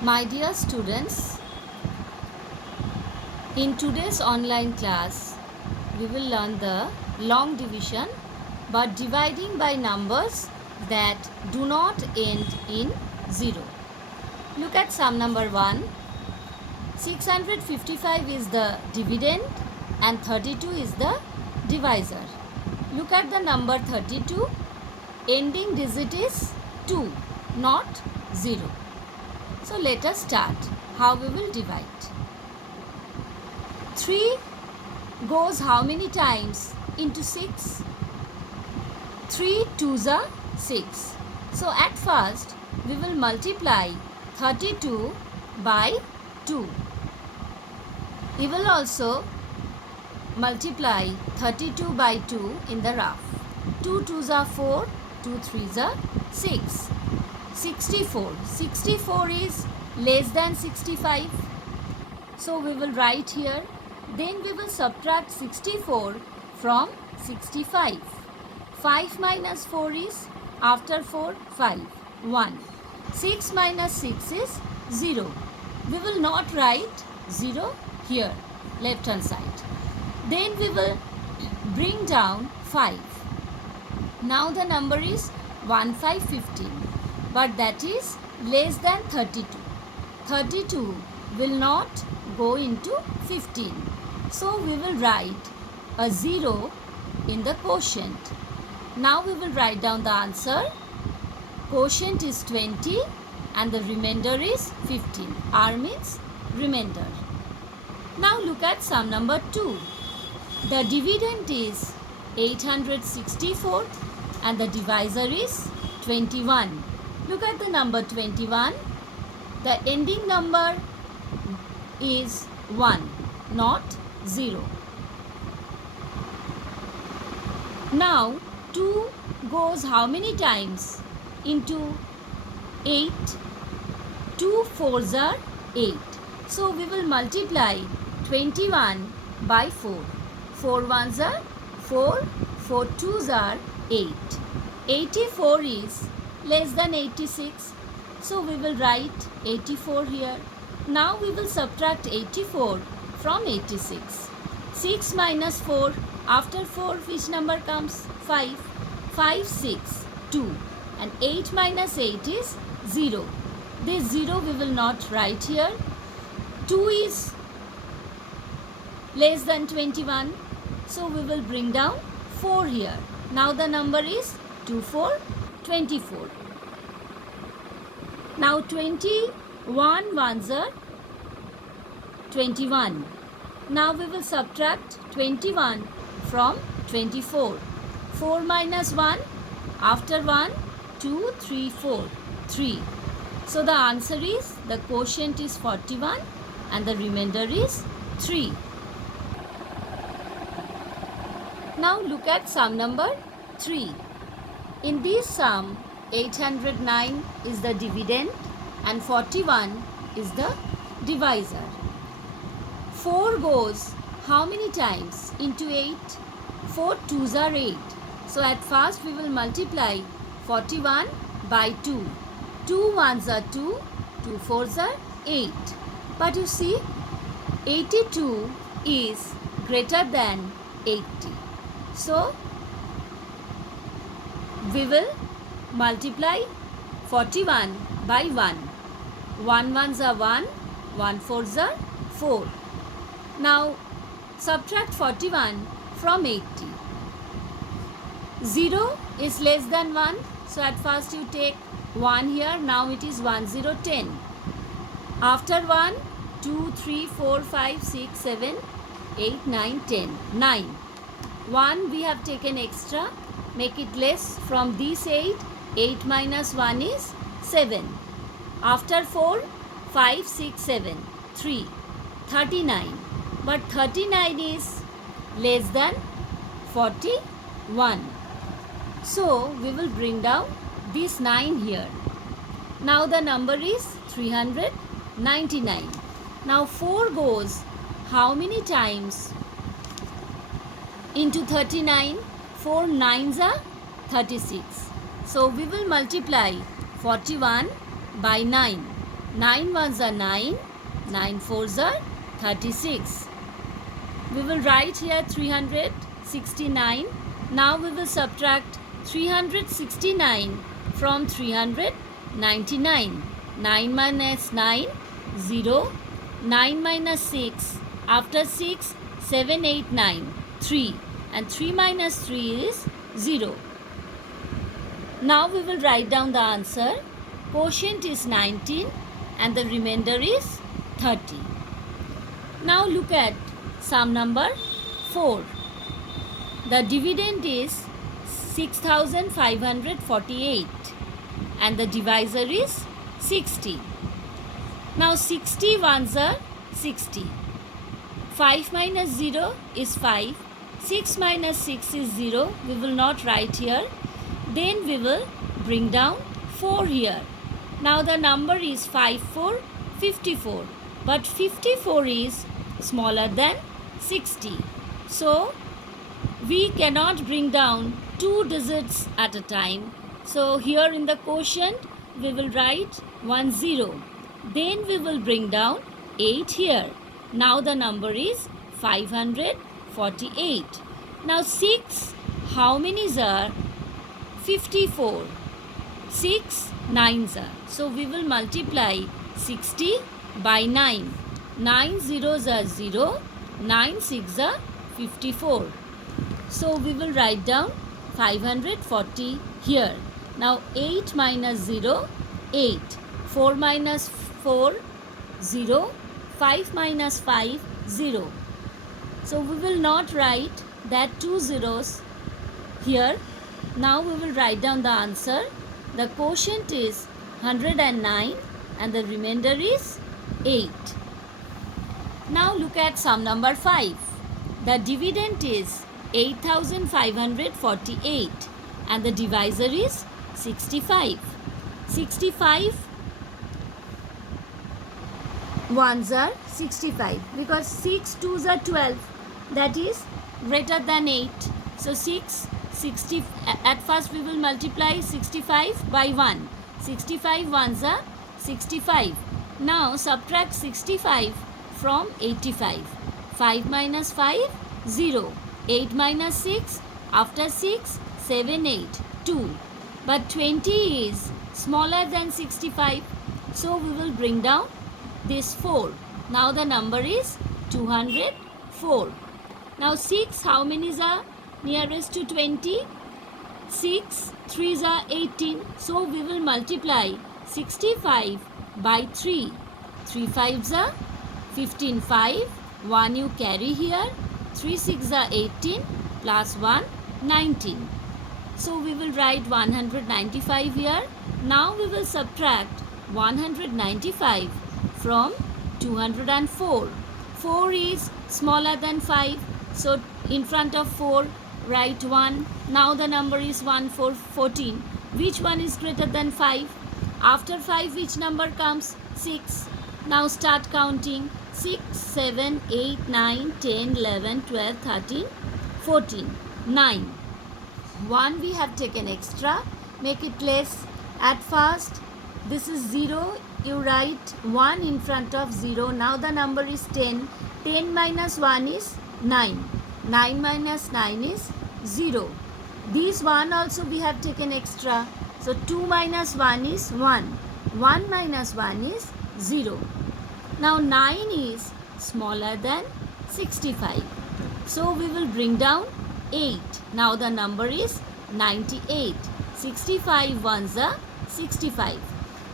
My dear students, in today's online class, we will learn the long division but dividing by numbers that do not end in 0. Look at sum number 1. 655 is the dividend and 32 is the divisor. Look at the number 32. Ending digit is 2, not 0. So let us start how we will divide. 3 goes how many times into 6? 3 2s are 6. So at first we will multiply 32 by 2. We will also multiply 32 by 2 in the rough. 2 2s are 4, 2 3s are 6. 64. 64 is less than 65. So we will write here. Then we will subtract 64 from 65. 5 minus 4 is after 4, 5, 1. 6 minus 6 is 0. We will not write 0 here, left hand side. Then we will bring down 5. Now the number is 1515, but that is less than 32. 32 will not go into 15. So we will write a 0 in the quotient. Now we will write down the answer. Quotient is 20 and the remainder is 15. R means remainder. Now look at sum number 2. The dividend is 864 and the divisor is 21. Look at the number 21. The ending number is 1, not 0. Now 2 goes how many times into 8? 2 4s are 8. So we will multiply 21 by 4. 4 1s are 4, 4 2s are 8. 84 is less than 86. So we will write 84 here. Now we will subtract 84 from 86. 6 minus 4, after 4 which number comes? 5. 5, 6, 2. And 8 minus 8 is 0. This 0 we will not write here. 2 is less than 21. So we will bring down 4 here. Now the number is 2 4, 24. Now 21 ones are 21. Now we will subtract 21 from 24. 4 minus 1, after 1, 2, 3, 4, 3. So the answer is, the quotient is 41 and the remainder is 3. Now look at sum number 3. In this sum, 809 is the dividend and 41 is the divisor. 4 goes how many times into 8? 4 2s are 8. So at first we will multiply 41 by 2. 2 1s are 2, 2 4s are 8. But you see, 82 is greater than 80. So we will multiply 41 by 1. 1 1s are 1, 1 4s are 4. Now subtract 41 from 80. 0 is less than 1. So at first you take 1 here. Now it is 1 0 10. After 1, 2 3 4 5 6 7 8 9 10. 9. 1 we have taken extra. Make it less from this 8. 8 minus 1 is 7. After 4, 5 6 7 3. 39. But 39 is less than 41. So we will bring down this 9 here. Now the number is 399. Now 4 goes how many times into 39? 4 9s are 36. So we will multiply 41 by 9. 9 ones are 9, 9 fours are 36. We will write here 369. Now we will subtract 369 from 399. 9 minus 9, 0. 9 minus 6, after 6, 7, 8, 9, 3. And 3 minus 3 is 0. Now we will write down the answer. Quotient is 19 and the remainder is 30. Now look at sum number 4. The dividend is 6548 and the divisor is 60. Now 60 ones are 60. 5 minus 0 is 5. 6 minus 6 is 0. We will not write here. Then we will bring down 4 here. Now the number is 5, 4, 54. But 54 is smaller than 60. So we cannot bring down 2 digits at a time. So here in the quotient we will write 1, 0. Then we will bring down 8 here. Now the number is 548. Now 6, how many are? 54. 6 nines are. So we will multiply 60 by 9. 9 zeros are 0. 9 6 are 54. So we will write down 540 here. Now 8 minus 0, 8. 4 minus 4, 0. 5 minus 5, 0. So we will not write that 2 zeros here. Now we will write down the answer. The quotient is 109 and the remainder is 8. Now look at sum number 5. The dividend is 8548 and the divisor is 65. 65 ones are 65 because 6 twos are 12, that is greater than 8. So 60, at first we will multiply 65 by 1. 65 ones are 65. Now subtract 65 from 85. 5 minus 5, 0. 8 minus 6, after 6, 7, 8, 2. But 20 is smaller than 65. So we will bring down this 4. Now the number is 204. Now 6, how many are nearest to 20? 6, 3s are 18. So we will multiply 65 by 3. 3 5s are 15. 5, 1 you carry here. 3 6 are 18 plus 1, 19. So we will write 195 here. Now we will subtract 195 from 204. 4 is smaller than 5. So in front of 4 write 1. Now the number is 14. Which one is greater than 5? After 5 which number comes? 6. Now start counting. 6, 7, 8, 9, 10, 11, 12, 13, 14, 9. 1 we have taken extra. Make it less. At first this is 0. You write 1 in front of 0. Now the number is 10. 10 minus 1 is 9. 9 minus 9 is 0. This 1 also we have taken extra. So 2 minus 1 is 1. 1 minus 1 is 0. Now 9 is smaller than 65. So we will bring down 8. Now the number is 98. 65 ones are 65.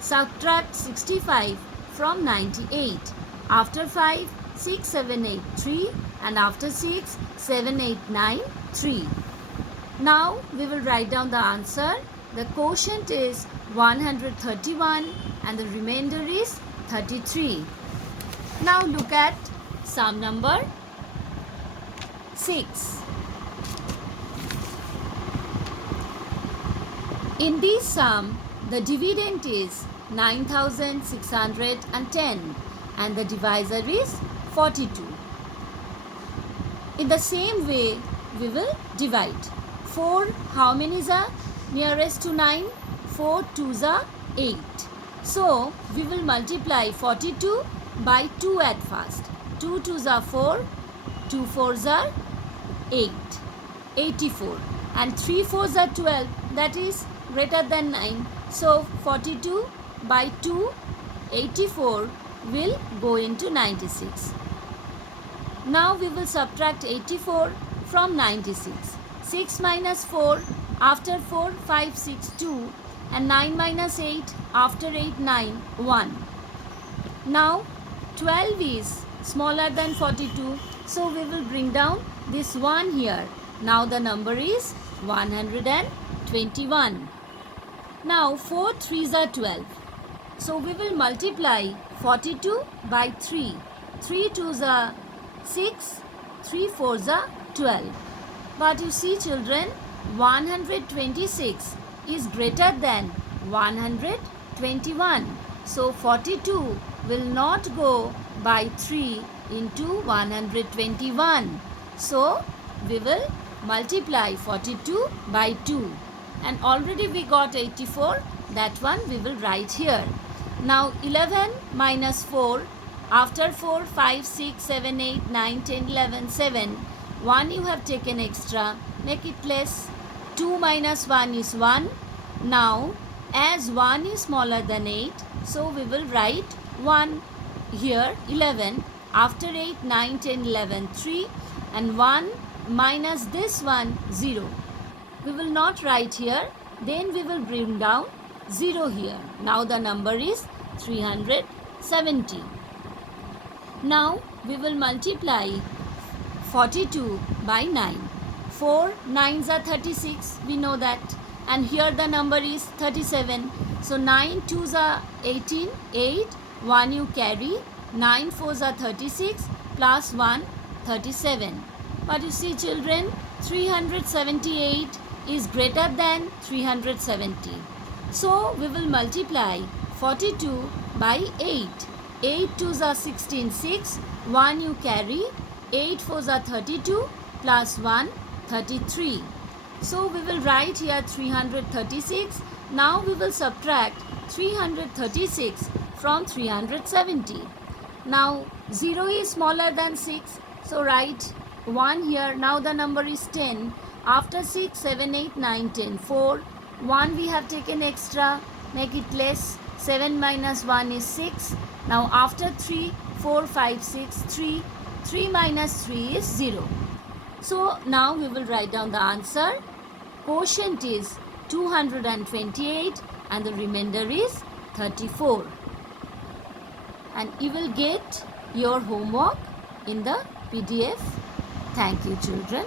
Subtract 65 from 98. After 5, 6, 7, 8, 3. And after 6, 7, 8, 9, 3. Now we will write down the answer. The quotient is 131 and the remainder is 33. Now look at sum number 6. In this sum, the dividend is 9610 and the divisor is 42. In the same way, we will divide. 4, how many are nearest to 9? 4 2s are 8. So we will multiply 42 by 2 at first. 2 2s are 4, 2 4s are 8, 84, and 3 4s are 12, that is greater than 9. So 42 by 2, 84 will go into 96. Now we will subtract 84 from 96. 6 minus 4, after 4, 5, 6, 2, and 9 minus 8, after 8, 9, 1. Now 12 is smaller than 42, so we will bring down this 1 here. Now the number is 121. Now 4 3s are 12. So we will multiply 42 by 3. 3 2s are 6, 3 4s are 12. But you see children, 126 is greater than 121. So 42 will not go by 3 into 121. So we will multiply 42 by 2. And already we got 84. That one we will write here. Now 11 minus 4. After 4, 5, 6, 7, 8, 9, 10, 11, 7. 1 you have taken extra. Make it less. 2 minus 1 is 1. Now as 1 is smaller than 8, so we will write 1 here. 11. After 8, 9, 10, 11, 3. And 1 minus this one, 0. We will not write here. Then we will bring down 0 here. Now the number is 370. Now we will multiply 42 by 9. 4 9s are 36, we know that. And here the number is 37. So 9 2s are 18, 8, 1 you carry. 9 4s are 36, plus 1, 37. But you see children, 378 is greater than 370. So we will multiply 42 by 8. 8 2s are 16, 6, 1 you carry. 8 4s are 32, plus 1, 33. So we will write here 336. Now we will subtract 336 from 370. Now 0 is smaller than 6. So write 1 here. Now the number is 10. After 6, 7, 8, 9, 10, 4. 1 we have taken extra. Make it less. 7 minus 1 is 6. Now after 3, 4, 5, 6, 3. 3 minus 3 is 0. So now we will write down the answer. Quotient is 228 and the remainder is 34. And you will get your homework in the PDF. Thank you children.